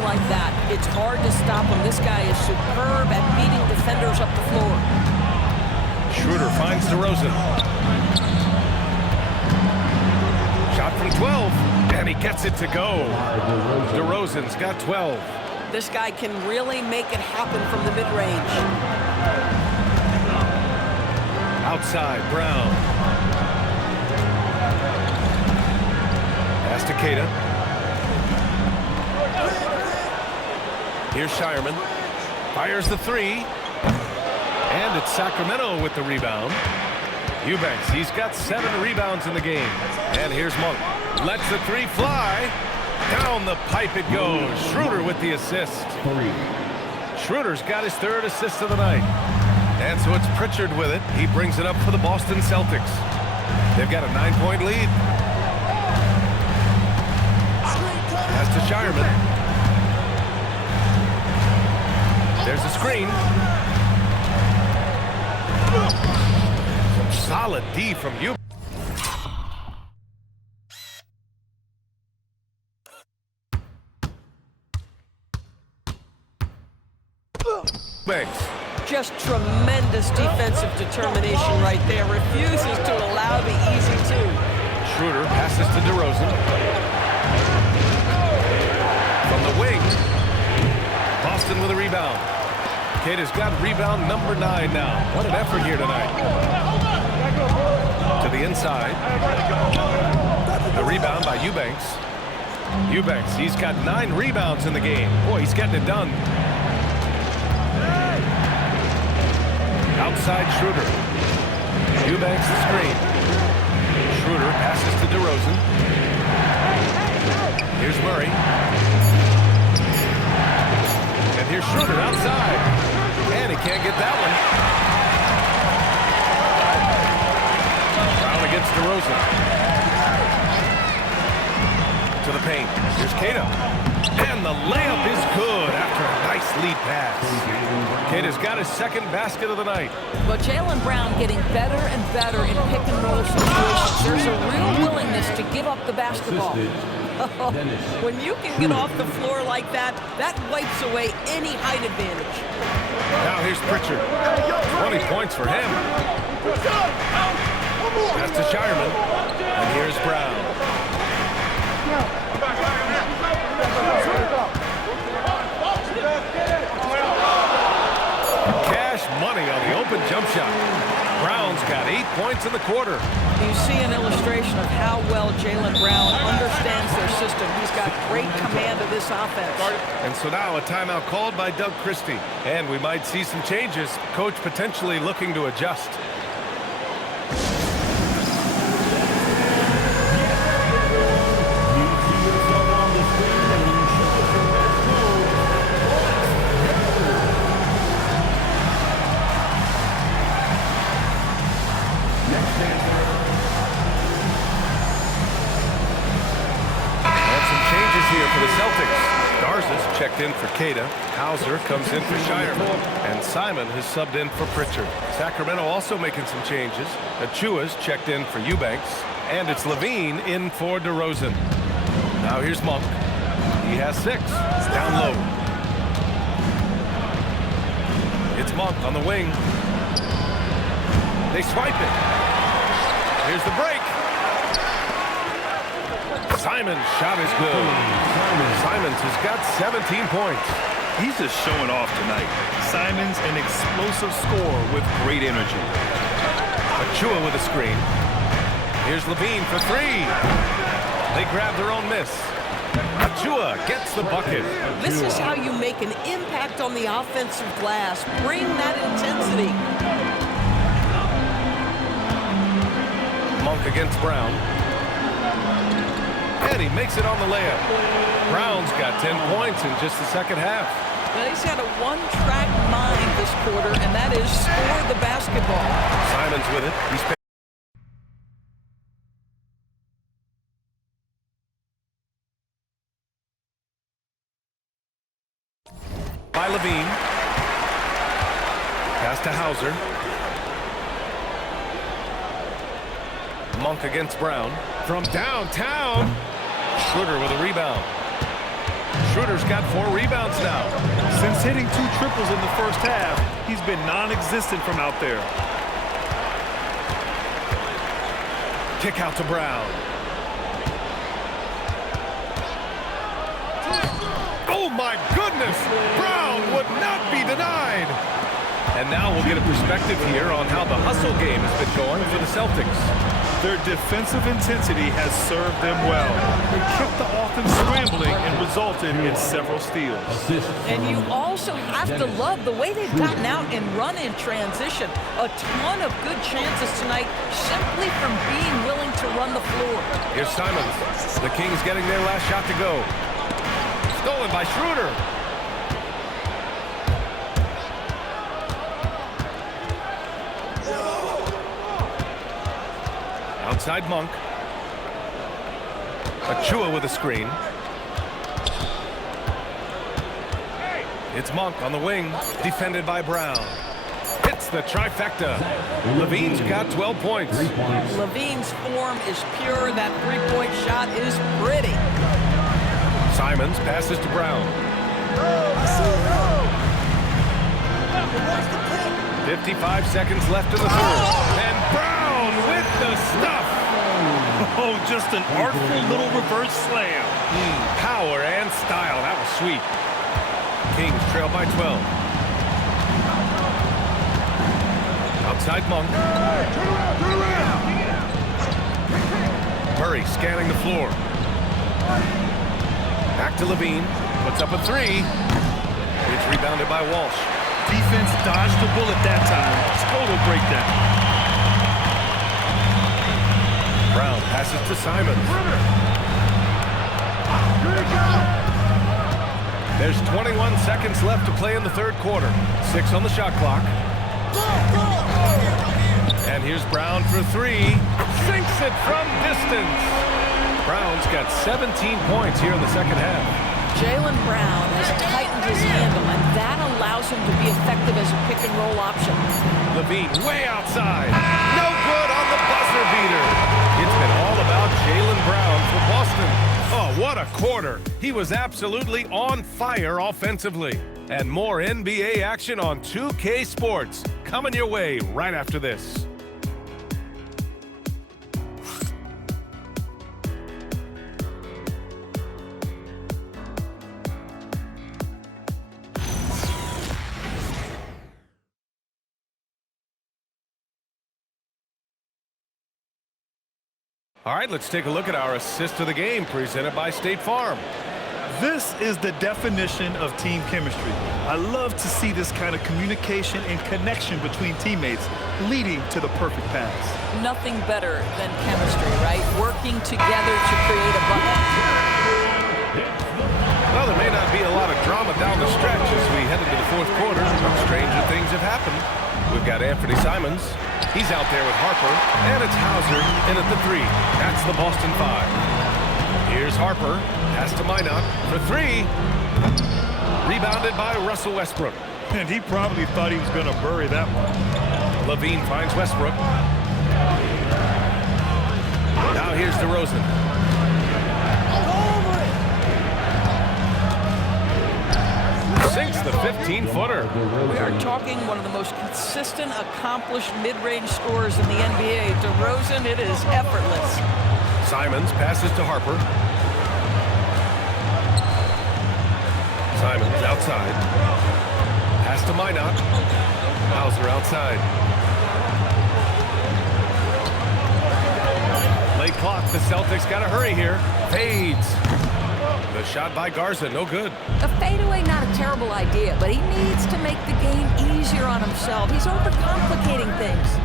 like that, it's hard to stop him. This guy is superb at beating defenders up the floor. Schroeder finds DeRozan. Shot from 12, and he gets it to go. DeRozan's got 12. This guy can really make it happen from the mid-range. Outside, Brown. Pass to Keita. Here's Shireman. Fires the three. And it's Sacramento with the rebound. Eubanks, he's got 7 rebounds in the game. And here's Monk. Lets the three fly. Down the pipe it goes. Schroeder with the assist. Schroeder's got his 3rd assist of the night. And so it's Pritchard with it. He brings it up for the Boston Celtics. They've got a 9-point lead. That's to Shireman. There's a screen. Some solid D from you. Banks. Just tremendous defensive determination right there. Refuses to allow the easy two. Schroeder passes to DeRozan. From the wing. Boston with a rebound. Cater's got rebound number 9 now. What an effort here tonight. To the inside. A rebound by Eubanks. Eubanks, he's got 9 rebounds in the game. Boy, he's getting it done. Outside Schroeder. Eubanks the screen. Schroeder passes to DeRozan. Here's Murray. And here's Schroeder outside. And he can't get that one. Brown against DeRozan. To the paint. Here's Cato. And the layup is good after a nice lead pass. Cato's got his 2nd basket of the night. But Jaylen Brown getting better and better in pick-and-roll situations. There's a real willingness to give up the basketball. When you can get off the floor like that, that wipes away any height advantage. Now here's Pritchard. 20 points for him. That's to Shireman. And here's Brown. Cash money on the open jump shot. Brown's got 8 points in the quarter. You see an illustration of how well Jaylen Brown understands their system. He's got great command of this offense. And so now a timeout called by Doug Christie. And we might see some changes. Coach potentially looking to adjust. For the Celtics, Garza's checked in for Queta. Hauser comes in for Shireman. And Simon has subbed in for Pritchard. Sacramento also making some changes. Achua's checked in for Eubanks. And it's Levine in for DeRozan. Now here's Monk. He has 6. It's down low. It's Monk on the wing. They swipe it. Here's the break. Simon's shot is good. Simons has got 17 points. He's just showing off tonight. Simons, an explosive scorer with great energy. Achua with a screen. Here's Levine for 3. They grab their own miss. Achua gets the bucket. This is how you make an impact on the offensive glass. Bring that intensity. Monk against Brown. And he makes it on the layup. Brown's got 10 points in just the second half. Well, he's got a one-track mind this quarter, and that is score the basketball. Simons with it. He's by Levine. Pass to Hauser. Monk against Brown. From downtown. Schroeder with a rebound. Schroeder's got 4 rebounds now. Since hitting 2 triples in the first half, he's been non-existent from out there. Kick out to Brown. Oh my goodness! Brown would not be denied. And now we'll get a perspective here on how the hustle game has been going for the Celtics. Their defensive intensity has served them well. They kept the offense scrambling and resulted in several steals. And you also have to love the way they've gotten out and run in transition. A ton of good chances tonight simply from being willing to run the floor. Here's Simons. The Kings getting their last shot to go. Stolen by Schroeder. Outside Monk. Achua with a screen. It's Monk on the wing, defended by Brown. Hits the trifecta. Levine's got 12 points. Levine's form is pure. That three-point shot is pretty. Simons passes to Brown. 55 seconds left in the third. And Brown with the stuff. Oh, just an artful little reverse slam. Power and style. That was sweet. Kings trail by 12. Outside Monk. Murray scanning the floor. Back to Levine. Puts up a three. It's rebounded by Walsh. Defense dodged the bullet that time. Total breakdown. Brown passes to Simons. There's 21 seconds left to play in the third quarter. 6 on the shot clock. And here's Brown for three. Sinks it from distance. Brown's got 17 points here in the second half. Jaylen Brown has tightened his handle, and that allows him to be effective as a pick-and-roll option. Levine way outside. No good on the buzzer beater. It's been all about Jaylen Brown for Boston. Oh, what a quarter. He was absolutely on fire offensively. And more NBA action on 2K Sports. Coming your way right after this. All right, let's take a look at our assist of the game presented by State Farm. This is the definition of team chemistry. I love to see this kind of communication and connection between teammates leading to the perfect pass. Nothing better than chemistry, right? Working together to create a bucket. Well, there may not be a lot of drama down the stretch as we head into the fourth quarter, but stranger things have happened. We've got Anthony Simons. He's out there with Harper, and it's Hauser in at the three. That's the Boston Five. Here's Harper. Pass to Minot for three. Rebounded by Russell Westbrook. And he probably thought he was going to bury that one. Levine finds Westbrook. Now here's DeRozan. Sinks the 15-footer. We are talking one of the most consistent, accomplished mid-range scorers in the NBA. DeRozan, it is effortless. Simons passes to Harper. Simons outside. Pass to Minot. Hauser outside. Late clock. The Celtics got to hurry here. Fades. The shot by Garza, no good. A fadeaway, not a terrible idea, but he needs to make the game easier on himself. He's overcomplicating things.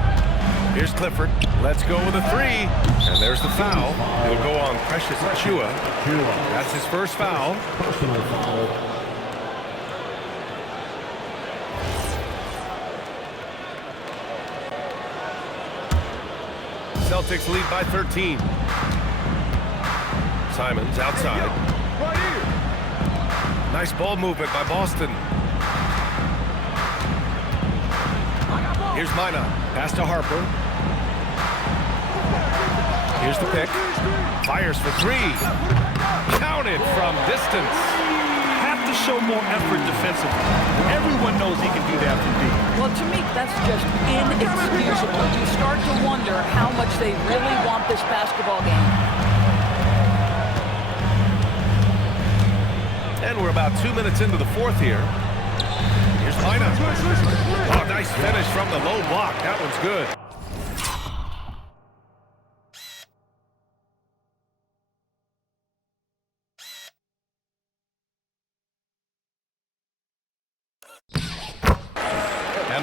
Here's Clifford. Let's go with a three. And there's the foul. It'll go on Precious Achua. That's his first foul. Personal foul. Celtics lead by 13. Simons outside. Nice ball movement by Boston. Here's Minot. Pass to Harper. Here's the pick. Fires for three. Counted from distance. Have to show more effort defensively. Everyone knows he can do that from deep. Well, to me, that's just inexcusable. You start to wonder how much they really want this basketball game. And we're about 2 minutes into the fourth here. Here's Minot. Oh, nice finish from the low block. That one's good.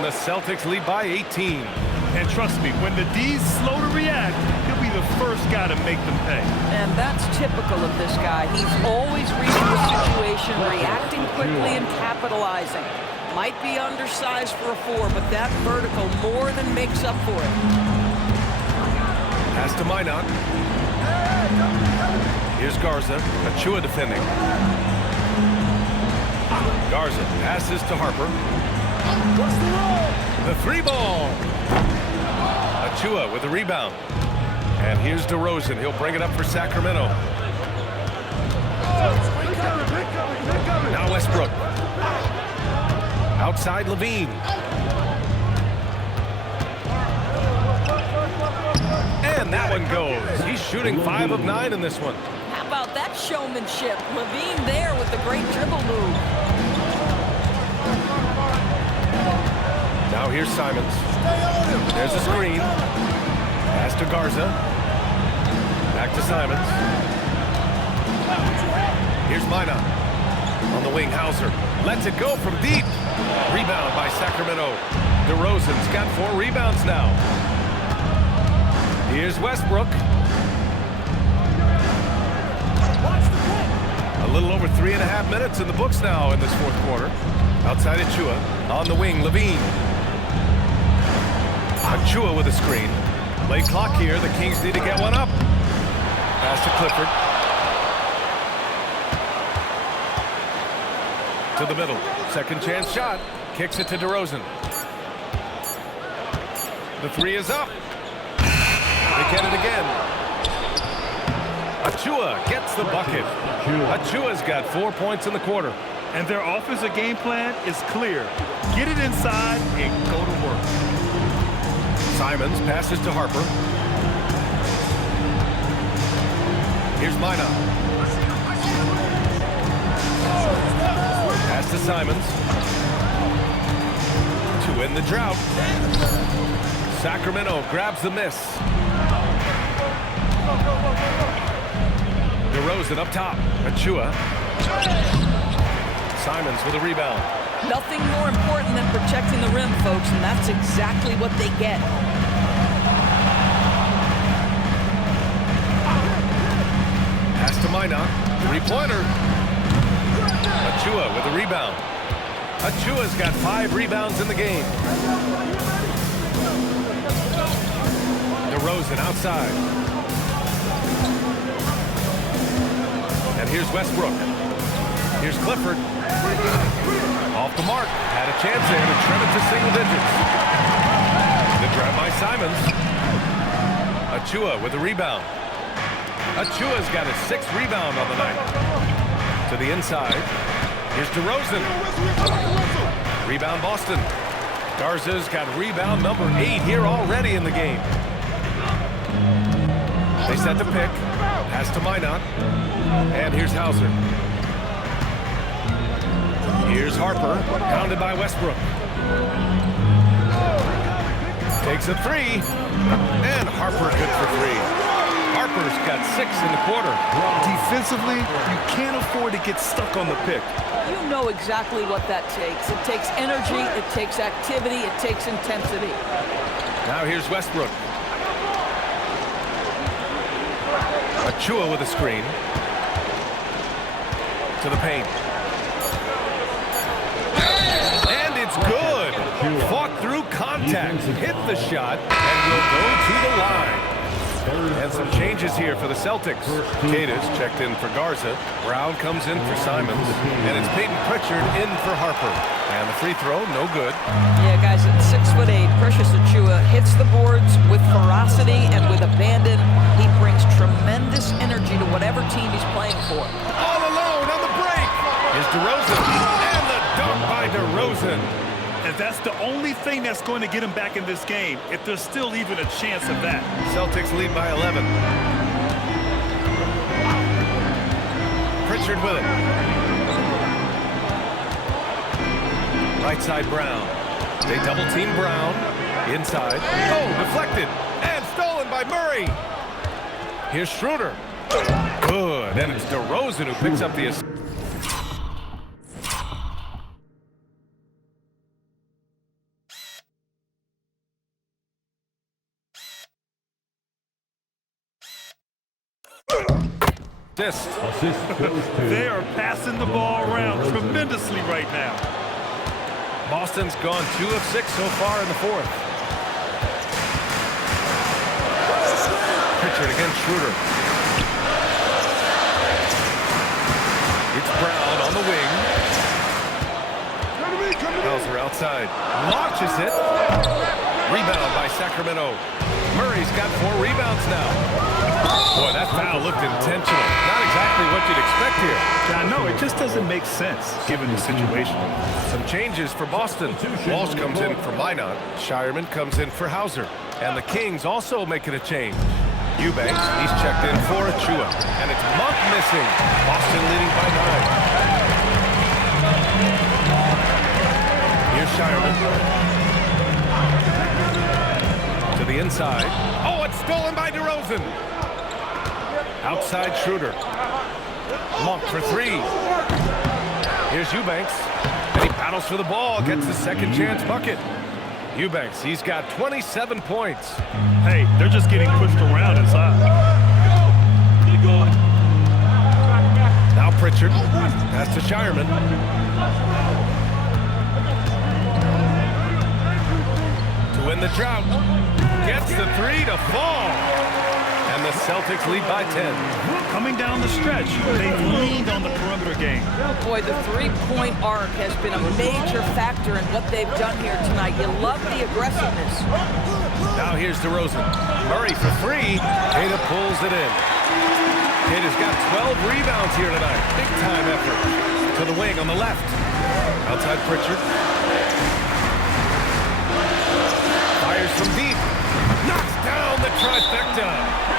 the Celtics lead by 18. And trust me, when the D's slow to react, he'll be the first guy to make them pay. And that's typical of this guy. He's always reading the situation, reacting quickly and capitalizing. Might be undersized for a 4, but that vertical more than makes up for it. Pass to Minot. Here's Garza. Achua defending. Garza passes to Harper. The 3 ball. Achua with the rebound. And here's DeRozan. He'll bring it up for Sacramento. Now Westbrook. Outside Levine. And that one goes. He's shooting 5 of 9 in this one. How about that showmanship? Levine there with the great dribble move. Now here's Simons. There's a screen. Pass to Garza. Back to Simons. Here's Minot. On the wing, Hauser. Lets it go from deep. Rebound by Sacramento. DeRozan's got 4 rebounds now. Here's Westbrook. A little over 3.5 minutes in the books now in this 4th quarter. Outside Achua. On the wing, Levine. Achua with a screen. Late clock here. The Kings need to get one up. Pass to Clifford. To the middle. Second chance shot. Kicks it to DeRozan. The 3 is up. They get it again. Achua gets the bucket. Achua's got 4 points in the quarter. And their offensive game plan is clear. Get it inside and go to work. Simons passes to Harper. Here's Minot. Pass to Simons. To end the drought. Sacramento grabs the miss. DeRozan up top. Achua. Simons with a rebound. Nothing more important than protecting the rim, folks, and that's exactly what they get. Pass to Minot. 3-pointer. Achua with a rebound. Achua's got 5 rebounds in the game. DeRozan outside. And here's Westbrook. Here's Clifford. Off the mark. Had a chance there to trim it to single digits. The grab by Simons. Achua with a rebound. Achua's got his 6th rebound on the night. To the inside. Here's DeRozan. Rebound Boston. Garza's got rebound number 8 here already in the game. They set the pick. Pass to Minot. And here's Hauser. Here's Harper. Pounded by Westbrook. Takes a 3. And Harper good for 3. Harper's got 6 in the quarter. Defensively, you can't afford to get stuck on the pick. You know exactly what that takes. It takes energy, it takes activity, it takes intensity. Now here's Westbrook. Achua with a screen. To the paint. And it's good. Fought through contact. Hit the shot and will go to the line. And some changes here for the Celtics. Cadiz checked in for Garza. Brown comes in for Simons. And it's Peyton Pritchard in for Harper. And the free throw, no good. Yeah, guys, at 6'8", Precious Achua hits the boards with ferocity and with abandon. He brings tremendous energy to whatever team he's playing for. All alone on the break. Here's DeRozan. And the dunk by DeRozan. And that's the only thing that's going to get him back in this game, if there's still even a chance of that. Celtics lead by 11. Pritchard with it. Right side Brown. They double team Brown. Inside. Oh, deflected. And stolen by Murray. Here's Schroeder. Good. And it's DeRozan who picks up the assist. Assist. Assist goes to They are passing the ball around tremendously right now. Boston's gone 2 of 6 so far in the fourth. Pritchard against Schroeder. It's Brown on the wing. Hauser outside. Launches it. Rebound by Sacramento. Murray's got 4 rebounds now. Boy, that foul looked intentional. Not exactly what you'd expect here. I know, it just doesn't make sense given the situation. Some changes for Boston. Walsh comes in for Minot. Shireman comes in for Hauser. And the Kings also making a change. Eubanks, he's checked in for Achua. And it's Monk missing. Boston leading by 9. Here's Shireman. To the inside. Oh, it's stolen by DeRozan. Outside Schroeder. Monk for 3. Here's Eubanks. And he battles for the ball. Gets the second chance bucket. Eubanks, he's got 27 points. Hey, they're just getting pushed around inside. Now Pritchard. Pass to Shireman. To win the drought. Gets the 3 to fall. And the Celtics lead by 10. Coming down the stretch, they've leaned on the perimeter game. Boy, the three-point arc has been a major factor in what they've done here tonight. You love the aggressiveness. Now here's DeRozan. Murray for 3. Tatum pulls it in. Kid has got 12 rebounds here tonight. Big time effort. To the wing on the left. Outside Pritchard. Fires from deep. Knocks down the trifecta.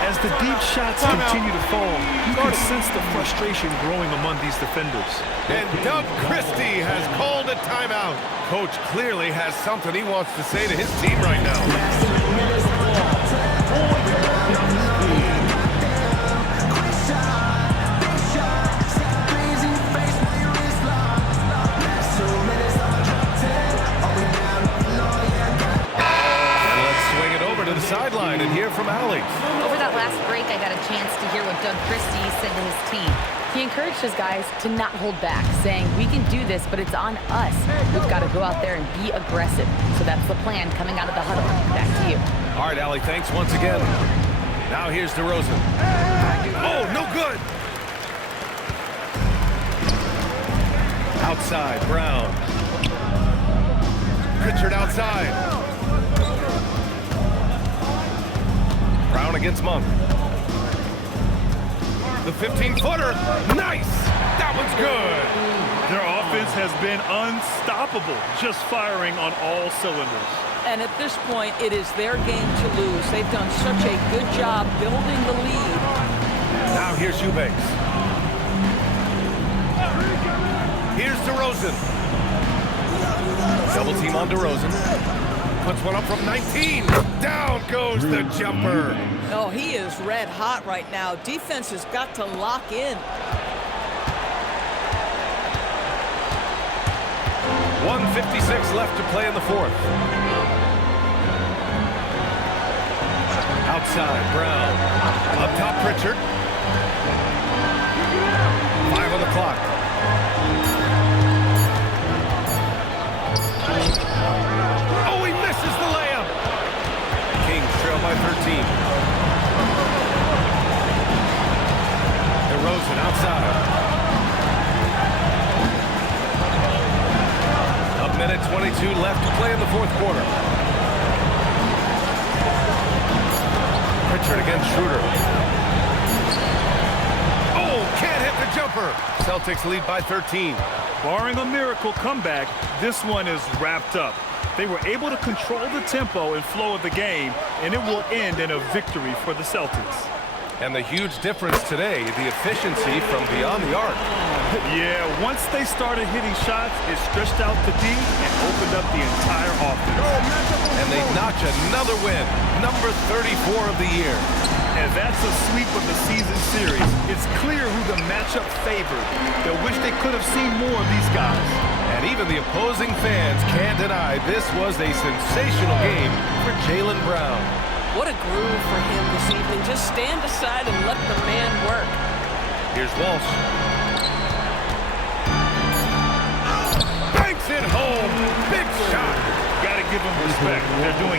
As the deep shots continue to fall, you can sense the frustration growing among these defenders. And Doug Christie has called a timeout. Coach clearly has something he wants to say to his team right now. To the sideline and hear from Allie. Over that last break, I got a chance to hear what Doug Christie said to his team. He encouraged his guys to not hold back, saying, we can do this, but it's on us. We've got to go out there and be aggressive. So that's the plan coming out of the huddle. Back to you. All right, Allie, thanks once again. Now here's DeRozan. Oh, no good. Outside, Brown. Pritchard outside. Brown against Monk. The 15-footer. Nice! That one's good. Their offense has been unstoppable, just firing on all cylinders. And at this point, it is their game to lose. They've done such a good job building the lead. Now here's Eubanks. Here's DeRozan. Double team on DeRozan. Puts one up from 19. Down goes the jumper. Oh, he is red hot right now. Defense has got to lock in. 1:56 left to play in the fourth. Outside, Brown. Up top, Pritchard. 5 on the clock. Oh, he misses the layup. Kings trail by 13. DeRozan outside. A minute 22 left to play in the fourth quarter. Pritchard against Schroeder. Oh, can't hit the jumper. Celtics lead by 13. Barring a miracle comeback, this one is wrapped up. They were able to control the tempo and flow of the game, and it will end in a victory for the Celtics. And the huge difference today, the efficiency from beyond the arc. Yeah, once they started hitting shots, it stretched out the D and opened up the entire offense. And they notch another win, number 34 of the year. And that's a sweep of the season series. It's clear who the matchup favored. They wish they could have seen more of these guys. And even the opposing fans can't deny this was a sensational game for Jaylen Brown. What a groove for him this evening. Just stand aside and let the man work. Here's Walsh. Banks it home. Big shot. Got to give them respect. They're doing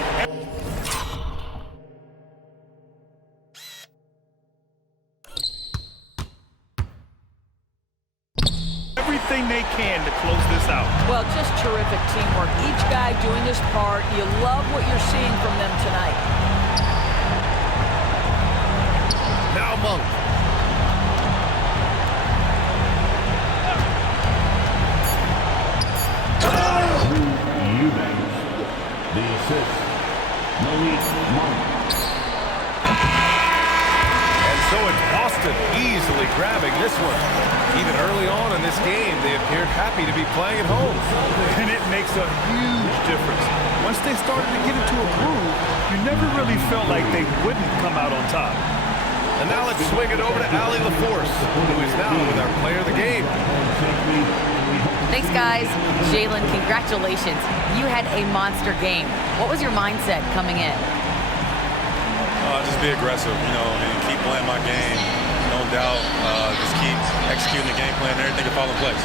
everything they can to close this out. Well, just terrific teamwork. Each guy doing his part. You love what you're seeing from them tonight. Now Monk. Eubanks. The assist, Malik Monk. And so it's Boston easily grabbing this one. Even early on in this game, they appeared happy to be playing at home. And it makes a huge difference. Once they started to get into a groove, you never really felt like they wouldn't come out on top. And now let's swing it over to Allie LaForce, who is now with our player of the game. Thanks, guys. Jalen, congratulations. You had a monster game. What was your mindset coming in? Just be aggressive, and keep playing my game. No doubt, just keep executing the game plan and everything will fall in place.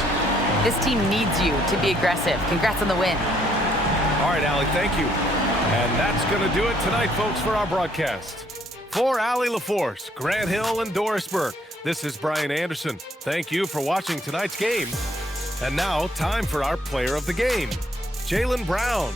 This team needs you to be aggressive. Congrats on the win. All right, Allie, thank you. And that's going to do it tonight, folks, for our broadcast. For Allie LaForce, Grant Hill, and Doris Burke, this is Brian Anderson. Thank you for watching tonight's game. And now, time for our player of the game, Jaylen Brown.